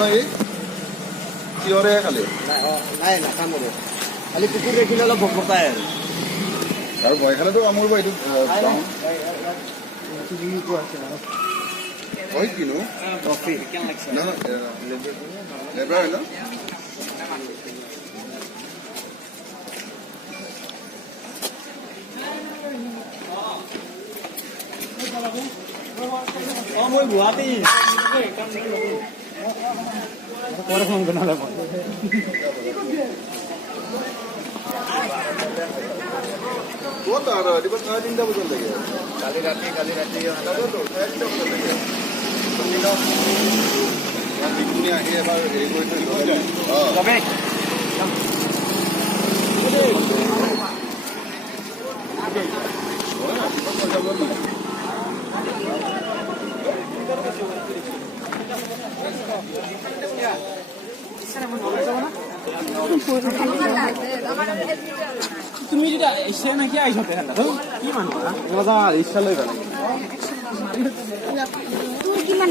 ন এই কিহৰে খালি নাই নাখাম আৰু খালি কুকুৰ দেখিলে অলপ ভকভকাই আৰু ভয় খালেতো কামুৰিব এইটো হয় কিনো লেব্ৰা হয় ন মই গুৱাহাটী ক'ত আৰু ৰাতিপুৱা 3:30 বজাত লাগে কালি ৰাতি বিপুনি আহি এবাৰ হেৰি কৰি থৈ তুমি যেতিয়া এছিয়া নাকি আহিছো তেহেঁত কি মানুহ ইচ্ছা লৈ গ'লে কিমান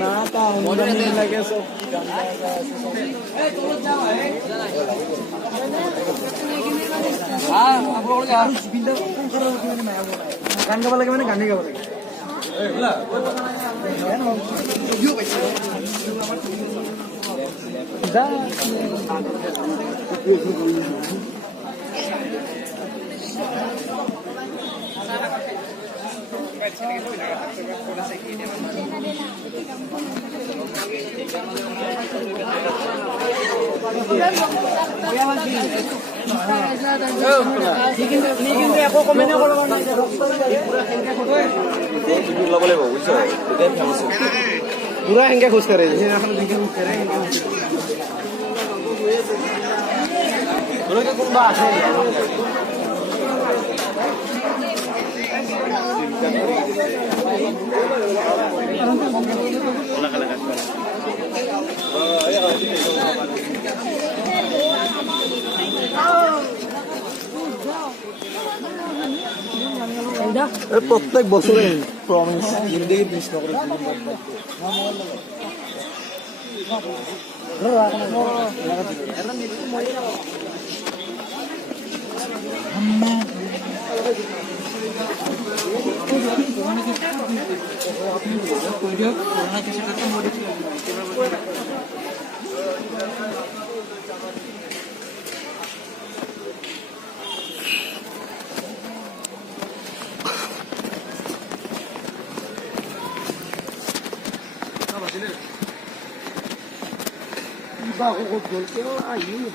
না তাও লাগে সব গান গাব লাগে মানে গানে গাব লাগে পুরা হেঙ্গে খোঁজ করে কোনবা আছে প্রত্যেক বছরে প্রমিস জিন্দগি মিস করে bago ko gol pero ayun